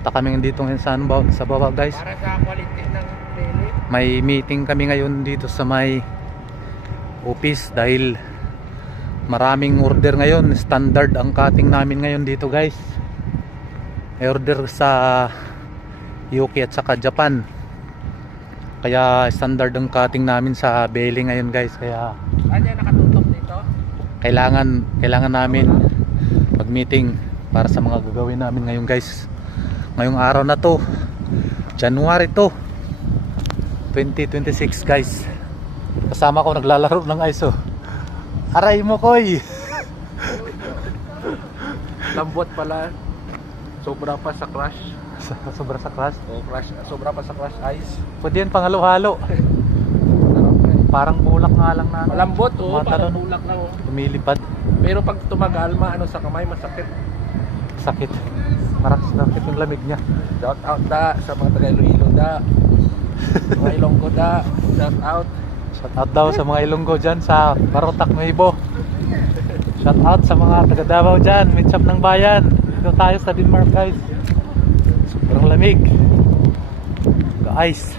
Punta kami dito ngayon sa, sa baba guys. Para sa quality ng daily. May meeting kami ngayon dito sa may office dahil maraming order ngayon. Standard ang cutting namin ngayon dito guys. May order sa UK at saka Japan. Kaya standard ang cutting namin sa belly ngayon guys. Kaya Kanya nakatutok dito. kailangan namin mag-meeting para sa mga gagawin namin ngayon guys. Ngayong araw na to, January to 2026 guys. Kasama ko naglalaro ng ice oh. Aray mo koy. Lambot pala. Sobra pa sa crush. Sobra sa crush. O crush, sobra pa sa crush ice. Pwede yan panghalo-halo. Parang bulak nga lang na Malambot oh, Matalon. parang bulak lang oh. lumilipad. Pero pag tumagal, ano sa kamay, masakit. Sakit. Maras na sakit yung lamig niya. Shout out da sa mga taga Iloilo da. Mga Ilonggo da. Shout out. Shout out daw sa mga Ilonggo dyan sa Barotac, Nuevo. Shout out sa mga taga Davao dyan, Mitchap ng Bayan. Dito tayo sa Denmark guys. Sobrang lamig. Guys.